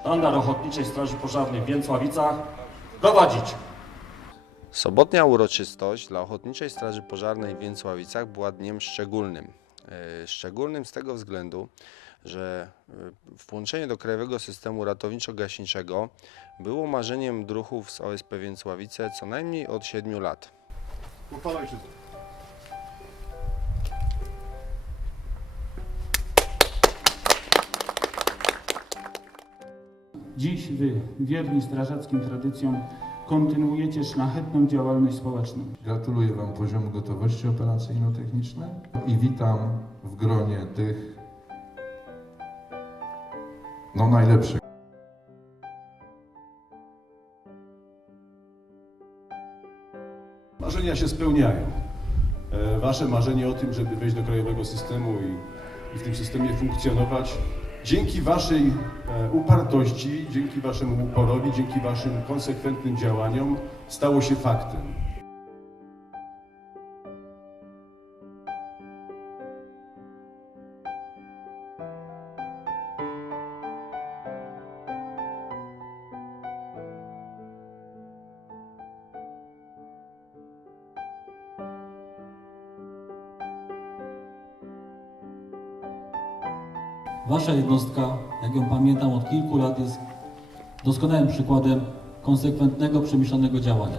Sztandar Ochotniczej Straży Pożarnej w Więcławicach prowadzić. Sobotnia uroczystość dla Ochotniczej Straży Pożarnej w Więcławicach była dniem szczególnym. E, Szczególnym z tego względu, że e, włączenie do Krajowego Systemu Ratowniczo-Gaśniczego było marzeniem druhów z OSP Więcławice co najmniej od 7 lat. Uchwała Dziś Wy, wierni strażackim tradycjom, kontynuujecie szlachetną działalność społeczną. Gratuluję Wam poziomu gotowości operacyjno-technicznej i witam w gronie tych no najlepszych. Marzenia się spełniają. E, Wasze marzenie o tym, żeby wejść do krajowego systemu i, i w tym systemie funkcjonować, dzięki Waszej e, upartości, dzięki Waszemu uporowi, dzięki Waszym konsekwentnym działaniom stało się faktem. Wasza jednostka, jak ją pamiętam od kilku lat, jest doskonałym przykładem konsekwentnego, przemyślanego działania.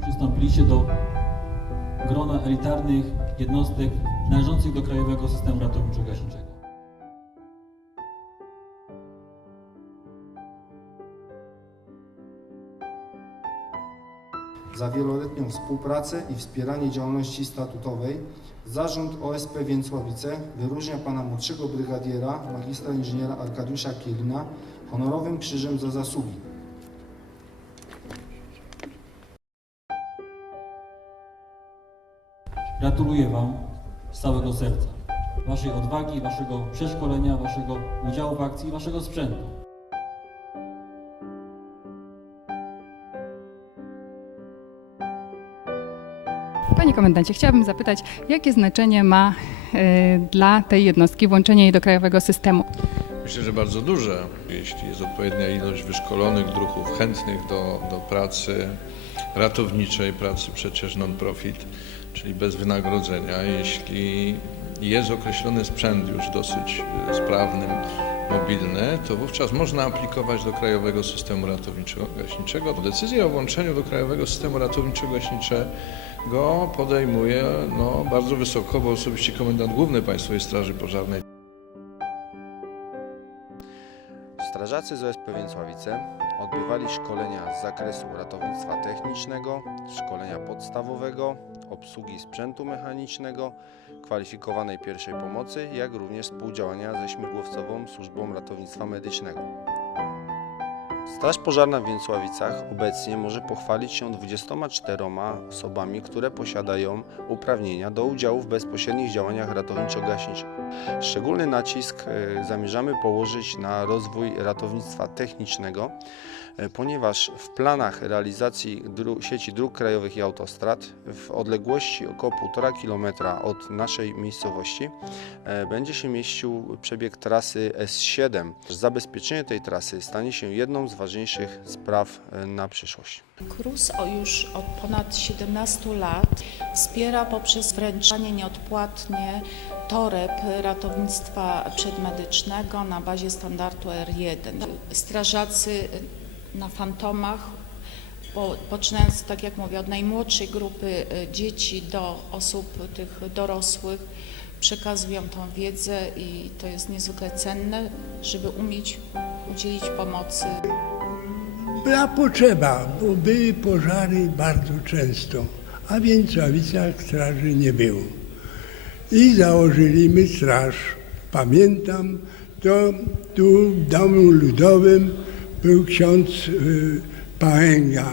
Przystąpiliście do grona elitarnych jednostek należących do Krajowego Systemu Ratowniczo-Gaśniczego. za wieloletnią współpracę i wspieranie działalności statutowej Zarząd OSP Więcławice wyróżnia pana młodszego brygadiera, magistra inżyniera Arkadiusza Kielina honorowym krzyżem za zasługi. Gratuluję Wam z całego serca Waszej odwagi, Waszego przeszkolenia, Waszego udziału w akcji i Waszego sprzętu. Panie komendancie, chciałabym zapytać, jakie znaczenie ma e, dla tej jednostki włączenie jej do krajowego systemu? Myślę, że bardzo duże. Jeśli jest odpowiednia ilość wyszkolonych druhów, chętnych do, do pracy ratowniczej, pracy przecież non-profit, czyli bez wynagrodzenia, jeśli jest określony sprzęt już dosyć e, mobilny, to wówczas można aplikować do Krajowego Systemu Ratowniczo-Gaśniczego. Decyzję o włączeniu do Krajowego Systemu Ratowniczo-Gaśniczego podejmuje no, bardzo wysoko, bo osobiście Komendant Główny Państwowej Straży Pożarnej Strażacy z OSP Więcławice odbywali szkolenia z zakresu ratownictwa technicznego, szkolenia podstawowego, obsługi sprzętu mechanicznego, kwalifikowanej pierwszej pomocy, jak również współdziałania ze śmigłowcową służbą ratownictwa medycznego. Straż Pożarna w Więcławicach obecnie może pochwalić się 24 osobami, które posiadają uprawnienia do udziału w bezpośrednich działaniach ratowniczo-gaśniczych. Szczególny nacisk e, zamierzamy położyć na rozwój ratownictwa technicznego, ponieważ w planach realizacji dru- sieci dróg krajowych i autostrad w odległości około 1,5 km od naszej miejscowości e, będzie się mieścił przebieg trasy S7. Zabezpieczenie tej trasy stanie się jedną z ważniejszych spraw e, na przyszłość. KRUS już od ponad 17 lat wspiera poprzez wręczanie nieodpłatnie toreb ratownictwa przedmedycznego na bazie standardu R1. Strażacy na fantomach, po, poczynając, tak jak mówię, od najmłodszej grupy e, dzieci do osób tych dorosłych, przekazują tą wiedzę i to jest niezwykle cenne, żeby umieć udzielić pomocy Była potrzeba, bo były pożary bardzo często, a w Więcławicach straży nie było. I założyliśmy straż. Pamiętam, to tu w domu ludowym był ksiądz y, Pałęga.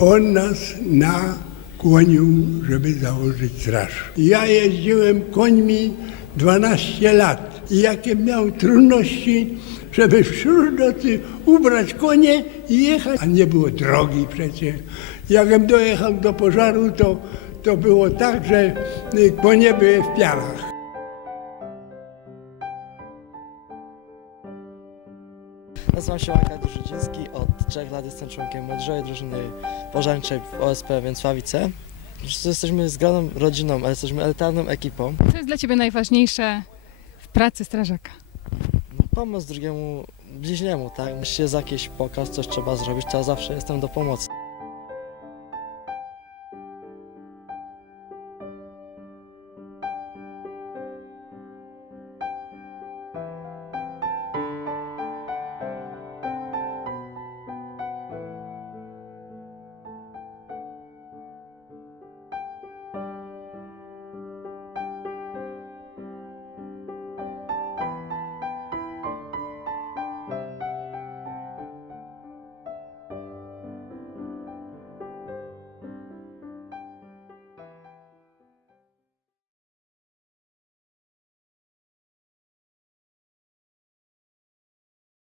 On nas nakłonił, żeby założyć straż. Ja jeździłem końmi 12 lat i jakie miał trudności, żeby wśród nocy ubrać konie i jechać. A nie było drogi przecież. Jakbym dojechał do pożaru, to, to było tak, że y, konie były w pianach. Nazywam się Arkadiusz Rzuciński, od trzech lat jestem członkiem młodzieżowej drużyny pożarniczej w OSP Więcławice. Jesteśmy zgraną rodziną, ale jesteśmy elitarną ekipą. Co jest dla Ciebie najważniejsze w pracy strażaka? No, pomoc drugiemu bliźniemu, tak? Jeśli jest jakiś pokaz, coś trzeba zrobić, to ja zawsze jestem do pomocy.